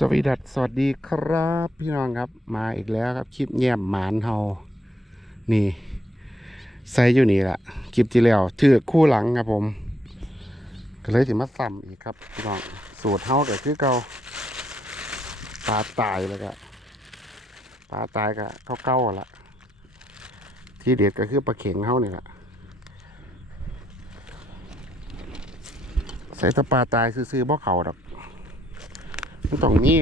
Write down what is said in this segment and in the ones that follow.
สวีดัสสวัสดีครับ พี่น้องครับมาอีกแล้วครับคลิปแย้มหมานเฮานี่ใส่อยู่นี่แหละคลิปที่แล้วถือคู่หลังครับผมก็เลยถึงมาซ้ำอีกครับพี่น้องสูตรเฮาก็คือเก่าปลาตายแล้วก็ปลาตายก็เก่าๆละที่เด็ดก็คือปลาเข็งเฮานี่แหละใส่ตะปลาตายซื้อๆบ่เขาดอก มันต้องมี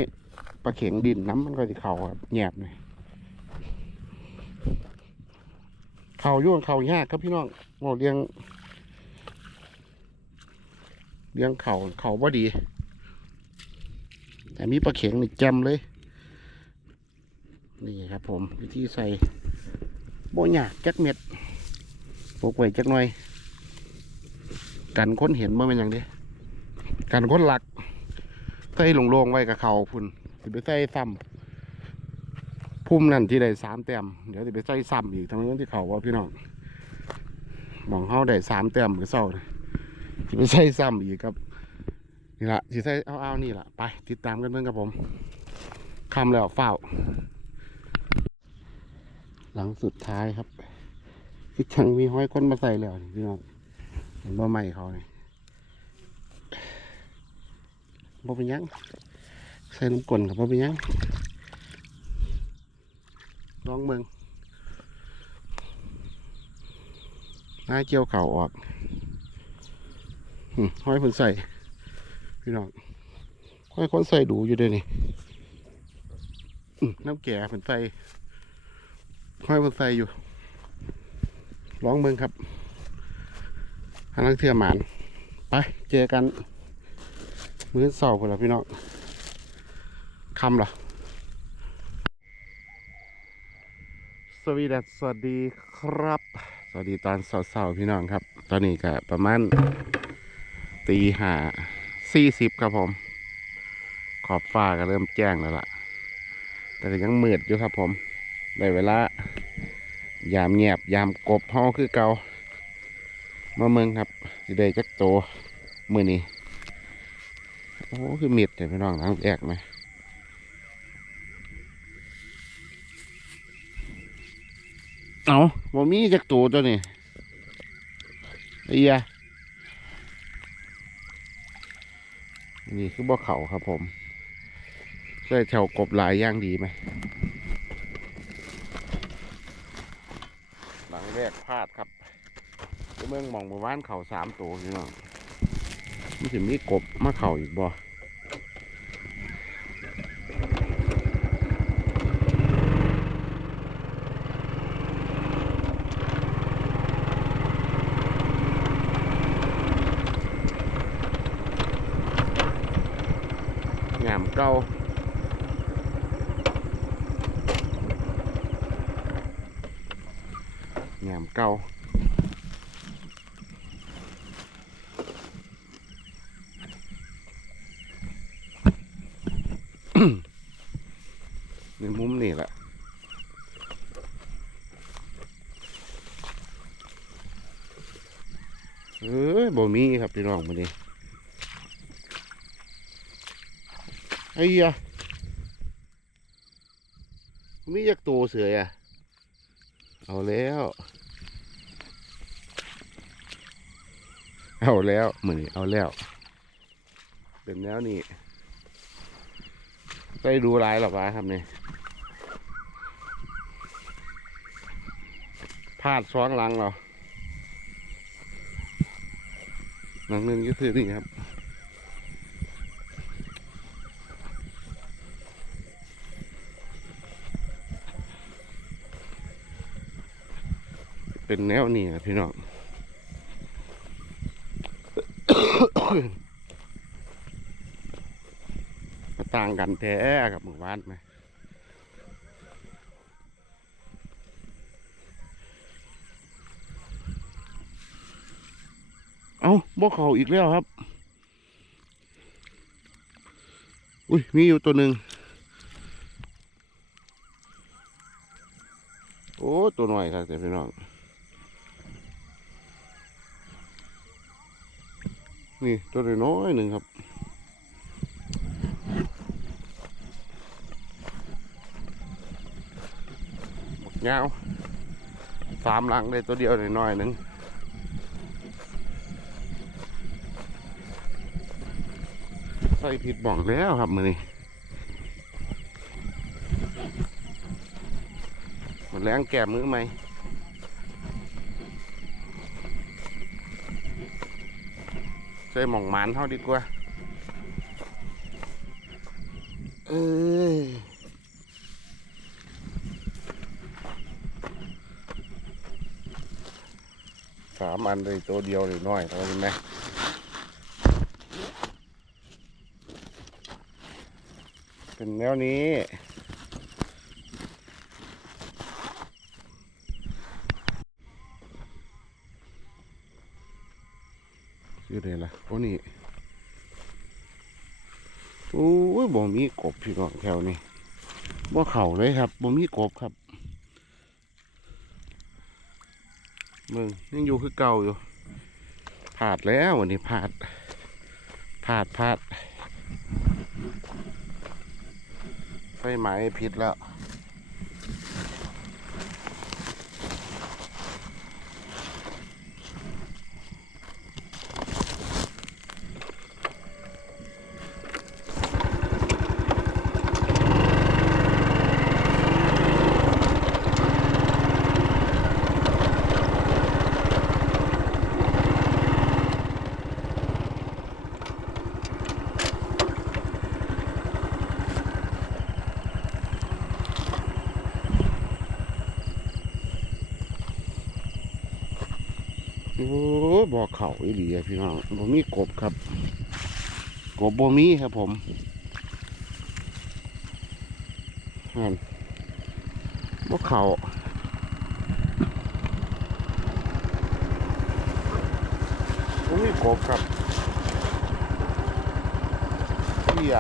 ปลาเข็งดินน้ำมันก็จะเข่าครับแหยบหน่อยเข่าย่วงเข่ายากครับพี่น้องโอ้เลี้ยงเลี้ยงเข่าเข่าบ่ดี แต่มีปลาเข็งนี่แจมเลย นี่ครับผมวิธีใส่โบหยากจักเม็ดปลูกไว้จักหน่อย กันค้นเห็นบ่เป็นอย่างเดีกันค้นหลัก ใส่ลงๆไว้กับเขาพุ่นสิไปใส่ซ้ำพุ่มนั่นที่ได้สามแต้มเดี๋ยวสิไปใส่ซ้ำอีกทั้งนั้นที่เขาว่าพี่น้องมองเขาได้สามแต้มก็เศร้าเลยสิไปใส่ซ้ำอีกครับนี่ละสิใส่เอาเอานี่ละไปติดตามกันเพื่อนกับผมคำแล้วเฝ้า หลังสุดท้ายครับที่ชังมีห้อยคนมาใส่แล้วนี่พี่น้องเห็นบ่ใหม่เขาเนี่ย บ่เป็นยังใส่น้ำกลนกับบ่เป็นยังลองเมืองน้าเกี่ยวเข่าออกห้อยเพิ่นใส่ พี่น้องห้อยคนใส่ดูอยู่เด้วยวนี่อื้อน้ำแก่เพิ่นใส่ห้อยเพิ่นใส่อยู่ลองเมืองครับหาลังเทือหมาน ไป เจอกัน มื้อเสาร์คนละพี่น้องคำเหรอสวีดัสสวัสดีครับ สวัสดีตอนเสาร์ๆพี่น้องครับ ตอนนี้ก็ประมาณตีห้าสี่สิบครับผม ขอบฟ้าก็เริ่มแจ้งแล้วล่ะ แต่ก็ยังมืดอยู่ครับผมได้เวลายามเงียบยามกบห้องคือเกามาเมืองครับสิได้จักโตมือนี้ อ้คือเมิดแต่พี่น้องทางแอกไหมเอาบ่มีจักตัวตัวนี้ไอ้ยะนี่คือบ่อเขาครับผมใส่แถวกบหลายย่างดีไหม หลังแรกพลาดครับเมืองมองหมู่บ้านเขาสามตัวพี่น้องมันจะมีกบมาเข่าอีกบ่ เก่าแงามเก่าในมุมนี่แหละเอ้ยบ่มีครับพี่น้องมาดิ ไอ้ยะมีจักตัวเสืออะ เอาแล้ว เอาแล้วเหมือนเอาแล้ว เป็นแล้วนี่ได้ดูลายหรอวะครับเนี่ยพลาดซ้อนลังเราหลังนึงก็คือนี่ครับ เป็นแนวนี้นะพี่น้องมาต่างกันแท้กับหมู่บ้านไหมเอาบ่เขาอีกแล้วครับ อุ้ย มีอยู่ตัวหนึ่งโอ้ ตัวหน่อยครับแต่พี่น้อง นี่ตัวน้อยหนึ่งครับหมดเงาสามหลังได้ตัวเดียวหน้อยหนึ่งใส่ผิดบ่องแล้วครับมือนี้มันแรงแก่มือไหม ใส่หม่องหมานเท่าดีกว่า เอ้ยสามอันเลยตัวเดียวเลยน้อยเท่านี้ไหมเป็นแนวนี้ ชื่ออะ ไรล่ะโอ้นี่โอ้ยบ่มีกบพี่น้องแถวนี้บ่เข่าเลยครับบ่มีกบครับมึงยังอยู่คือเก่าอยู่ผาดแล้ววันนี้ผาดผาดผาดไฟไหม้พิษแล้ว อ้บ่อเข่าอีหลีอะพี่น้องบ่มีกบครับ กบบ่มีครับผมนั่นบ่อเข่าบ่มีกบครับเฮีย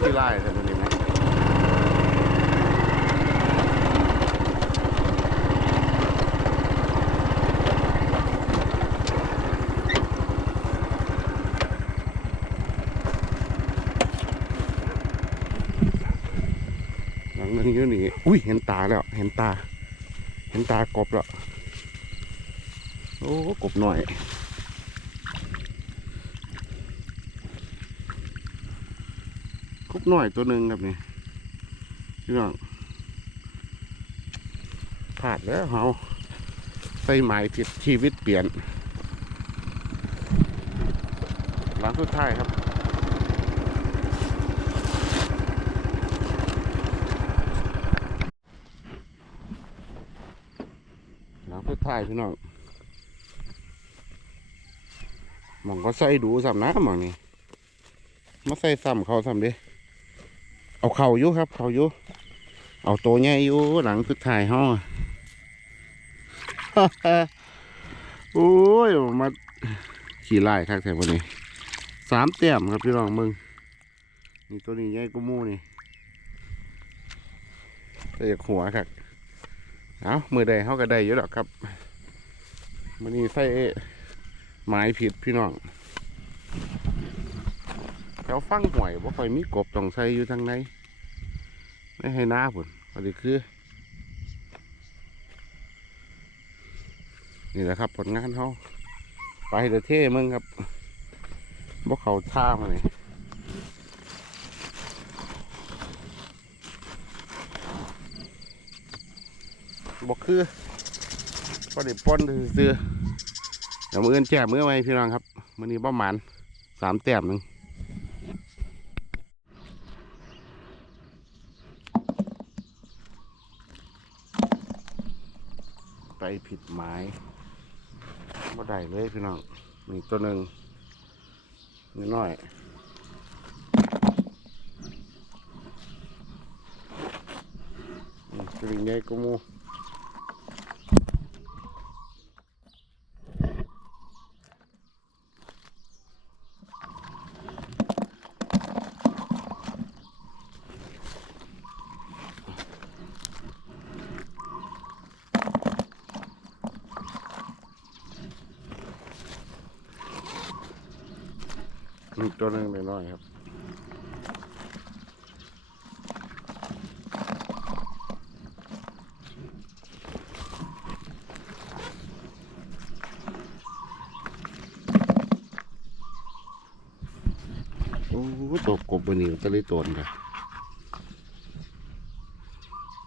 ที่ไล่แต่มันนี่ไหม หลังนึง อุ้ยเห็นตาแล้ว เห็นตา เห็นตากบแล้วโอ้กบหน่อยกบหน่อยตัวหนึ่งครับนี่พี่น้องพลาดแล้วเฮาใส่หมายผิดชีวิตเปลี่ยนหลังสุดท้ายครับ หลังสุดท้ายพี่น้องมองก็ใส่ดูสำนะมองนี่มาใส่ซ้ำเขาซ้ำด้เอาเข่าอยู่ครับ เข่าอยู่เอาโตวใหญ่อยู่หลังสุดท้ายห้อโอ้ยมาขี่ไล่ครับแถวนี้สามเต็มครับพี่น้องมึงนี่ตัวนี้ใหญ่กูมูนี่แต่อยากหัวครับ เอามือใดเขาก็ได้อยู่ดอกครับมันนี้ใส่ไม้ผิดพี่น้องแถวฟังหวยบ่ค่อยมีกบต้องใส่อยู่ทางในไม่ให้น้าผุนพอดีคือ นี่แหละครับผลงานเขาไปเดอเท่มึงครับบ่เขาท่ามาเลย บ่คือพอได้ป้อนซื้อเดี๋ยวมือเอื้นแจ่มือไว้พี่น้องครับมือนี้ประมาณสามแต้มหนึ่งไปผิดหมายบ่ได้เลยพี่น้องมีตัวหนึ่งนิดหน่อยอืมตัวนี้ใหญ่กูมู ตัวนึงหน้อยครับโอ้ตกวกบบนี่ตะลิตนกัน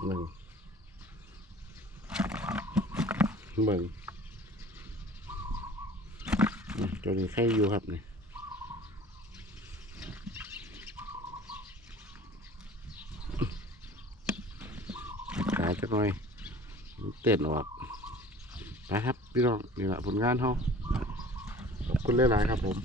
หนึ่งหนึ่งตัวนี้ใครอยู่ครับเนี่ย หน่อยมันเต้นออกนะครับ พี่น้องนี่แหละผลงานเขาขอบคุณหลายๆครับผม